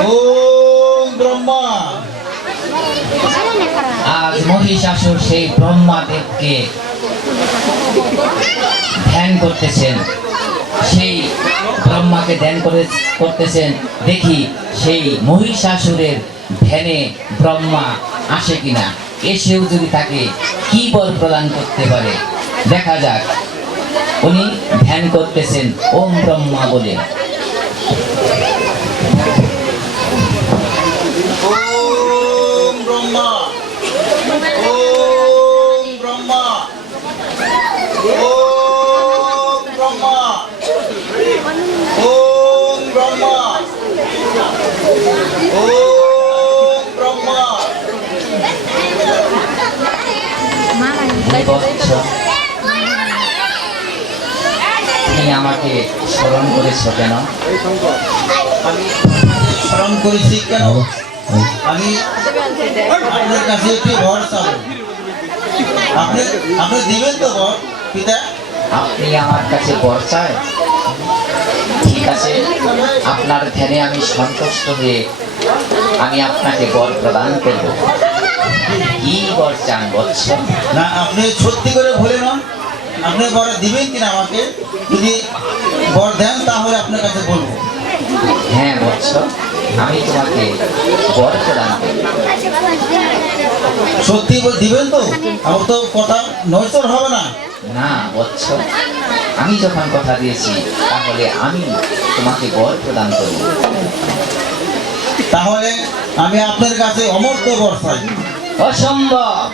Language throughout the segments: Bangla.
ওম ব্রহ্মা। আজ মহিষাসুর সেই ব্রহ্মাদেবকে ধ্যান করতেছেন। সেই ব্রহ্মাকে ধ্যান করে করতেছেন। দেখি সেই মহিষাসুরের ধ্যানে ব্রহ্মা আসে কিনা। এসেও যদি তাকে কি বর প্রদান করতে পারে, দেখা যাক। উনি ধ্যান করতেছেন, ওম ব্রহ্মা বলে ওম ব্রহ্মা ওম ব্রহ্মা ওম ব্রহ্মা ওম ব্রহ্মা ওম ব্রহ্মা বৎস, তুমি আমাকে স্মরণ করেছ কেন? স্মরণ করেছি কেন? আমি আপনার কাছে একটি ঘর চাবো। আপনি আপনি দিবেন তো ঘর পিতা? আপনি আমার কাছে বর চায়? ঠিক আছে, আপনার ধ্যানে আমি সন্তুষ্ট হয়ে আমি আপনাকে বর প্রদান করব। কি বর চান বৎস না আপনি সত্যি করে ভুলে নন। আপনি বর দিবেন কিনা আমাকে? যদি বর দেন তাহলে আপনার কাছে বলব। হ্যাঁ বৎস আমি তোমাকে বর প্রদান সত্যি দিবেন তো? আমার তো কথা নজর হবে না। না বৎস আমি যখন কথা দিয়েছি তাহলে আমি তোমাকে বর প্রদান করব। তাহলে আমি আপনার কাছে অমর্ত্য বর চাই। অসম্ভব।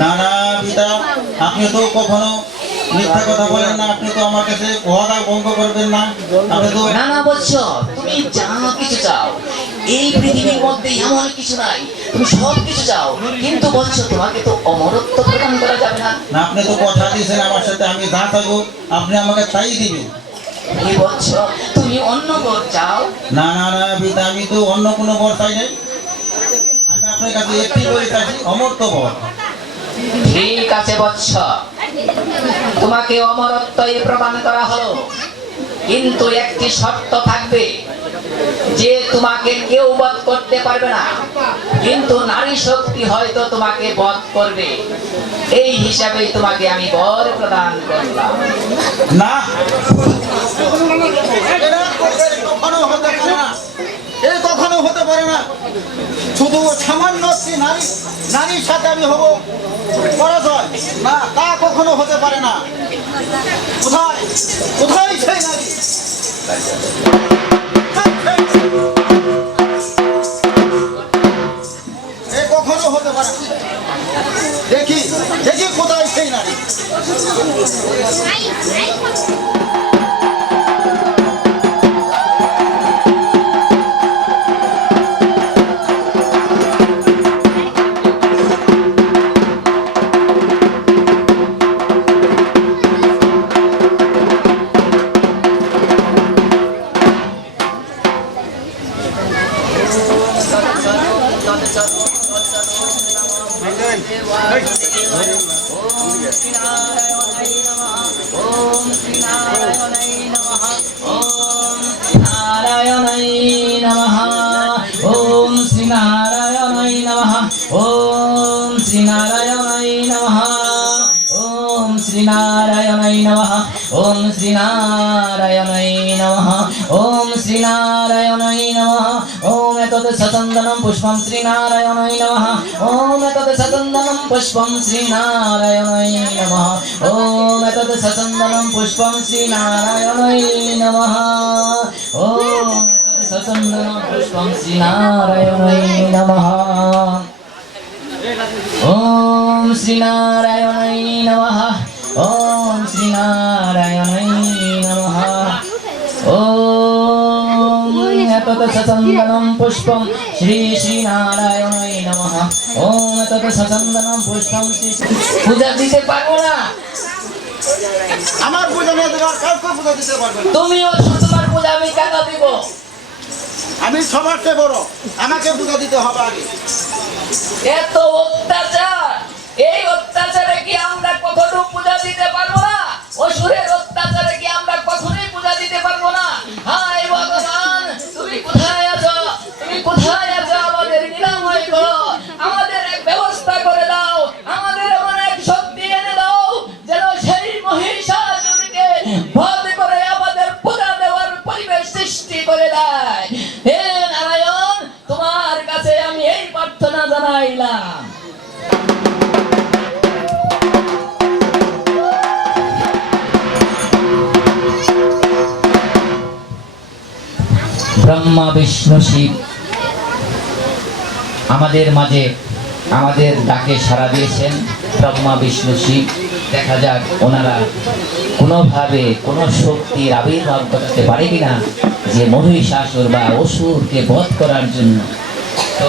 না না পিতা আপনি তো কখনো মিথ্যা কথা বলেন না আপনি তো আমার কাছে ওয়াদা ভঙ্গ করবেন না। আপনি তো না না বলছ তুমি যা কিছু চাও। এই পৃথিবীর মধ্যে এমন কিছু নাই তুমি সব কিছু চাও। কিন্তু বলছো তোমাকে তো অমরত্ব প্রদান করা যাবে না। না আপনি তো কথা দিয়েছেন আমার সাথে আমি যা চাইব আপনি আমাকে তাই দিবেন। কি বলছো তুমি অন্য বর চাও? না না না পিতা আমি তো অন্য কোনো বর চাই নাই। আপনার কাছে একটি চাইছি অমর্ত্য বর ঠিক আছে বৎস তোমাকে অমরত্বই প্রদান করা হলো কিন্তু একটি শর্ত থাকবে যে তোমাকে কেউ বধ করতে পারবে না কিন্তু নারী শক্তি হয়তো তোমাকে বধ করবে এই হিসাবেই তোমাকে আমি বর প্রদান করলাম না এ কখনো হতে পারে না। শুধু সামান্য নারী, নারীর সাথে আমি হব পরাজয়। না, তা কখনো হতে পারে না। কোথায়? কোথায় সেই নারী? এ হতে পারে দেখি দেখি কোথায় সেই নারী। নমঃ ওম শ্রী নারায়ণাই নমঃ ওম শ্রী নারায়ণাই নমঃ ওম এতদ সচন্দনম পুষ্পম শ্রী নারায়ণাই নমঃ ওম এতদ সচন্দনম পুষ্পম শ্রী নারায়ণাই নমঃ ওম এতদ সচন্দনম পুষ্পম শ্রী নারায়ণাই নমঃ ওম এতদ এতদ সচন্দনম পুষ্পম শ্রী শ্রী নারায়ণাই নমঃ ওম এতদ সচন্দনম পুষ্পম শ্রী শ্রী- পূজা দিতে পারব না আমার পূজা না দেওয়ার কাউকে পূজা দিতে পারবে না? তুমিও তোমার পূজা আমি কেন দিব। আমি সবার চেয়ে বড়। আমাকে পূজা দিতে হবে আগে। এত অত্যাচার। দিতে পারব না? অসুরের অত্যাচারে কি আমরা কখনোই পূজা দিতে পারব না। হায় ভগবান তুমি কোথায়? কৃষ্ণ শিব আমাদের মাঝে আমাদের ডাকে সাড়া দিয়েছেন ব্রহ্মা, বিষ্ণু, শিব। দেখা যাক ওনারা কোনোভাবে কোনো শক্তির আবির্ভাব করতে পারে কিনা যে মহিষাসুর বা অসুরকে বধ করার জন্য। তো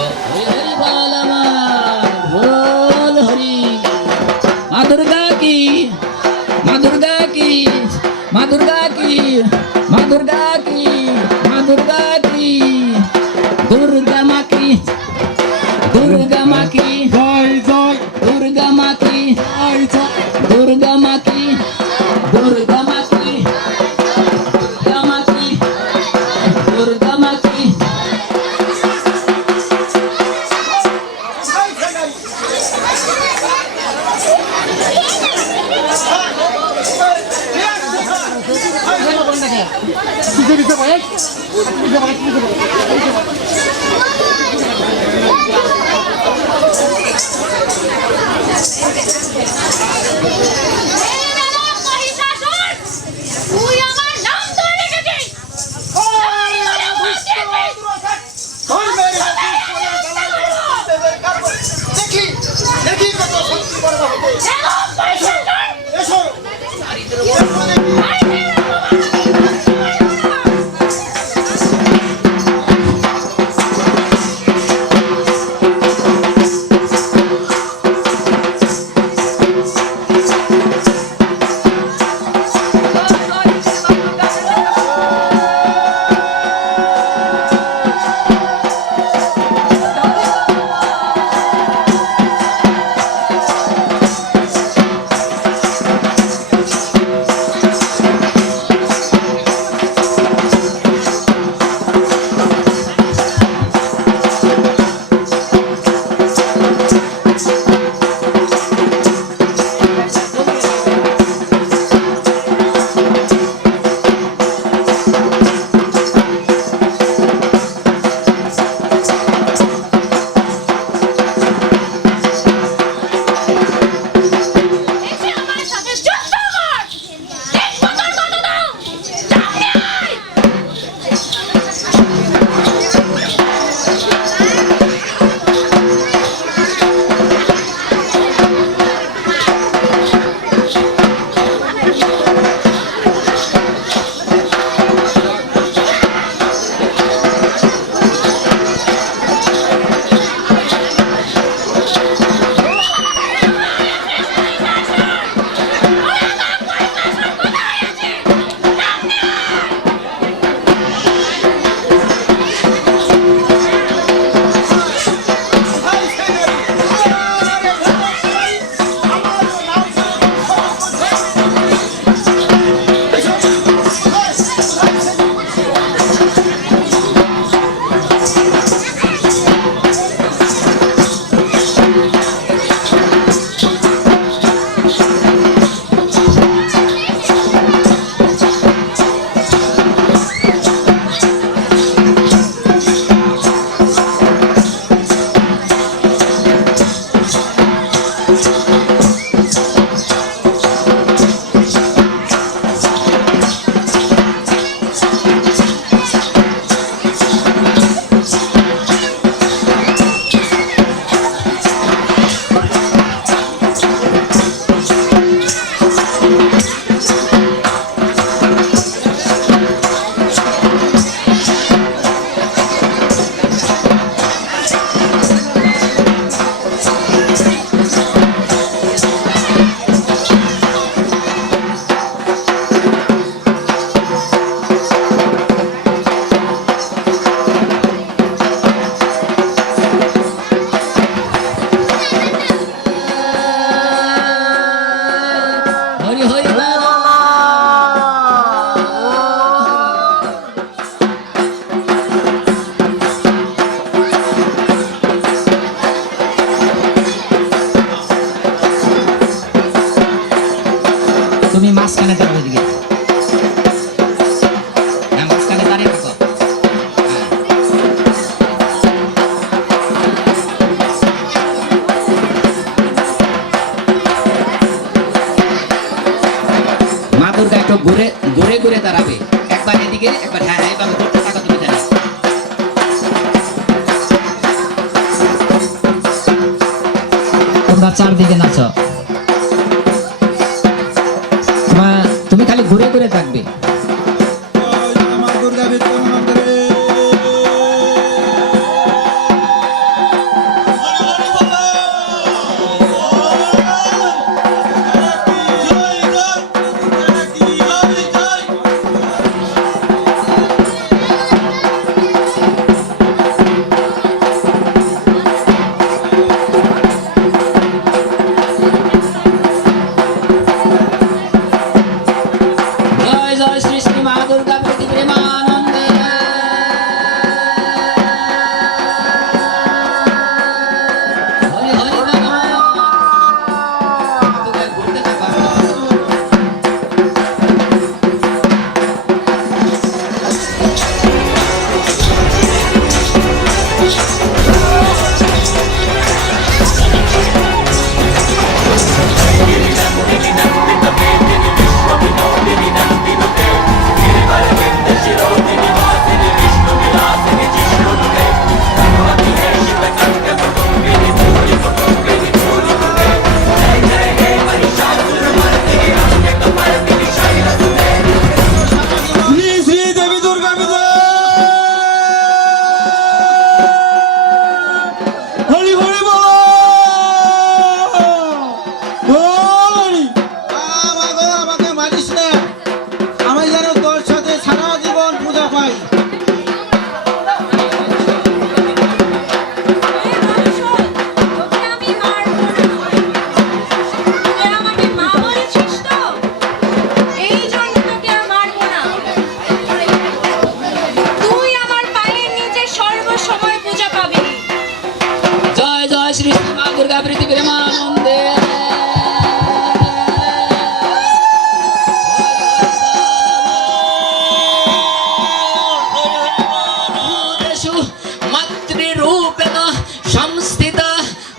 কি? মা দুর্গা কি? মা দুর্গা কি? মা দুর্গা কি? মা দুর্গা দুর্গা মাকি জয় জয়। দুর্গা মাকি জয় জয়। দুর্গা মাকি দুর্গা মাকি দুর্গা মাকি দুর্গা মাকি কি করে দিতে পারে কি করে দিতে পারে দুর্গা বিদ্যমান জগা পৃথিবীর মানন্দে মাতৃরূপেণ সংস্থিত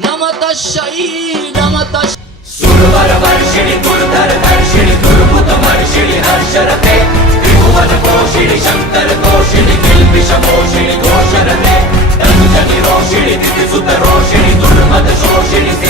নমতস্যই নমতস্য सुरवर वर्षिणि दुर्धर दर्शिणि दुर्भुत वर्षिणि हर्षरते त्रिभुवन पोषिणि शङ्कर कोषिणि किल्बिष मोषिणि घोषरते तनुजनि रोषिणि दितिसुत रोषिणि Jesus.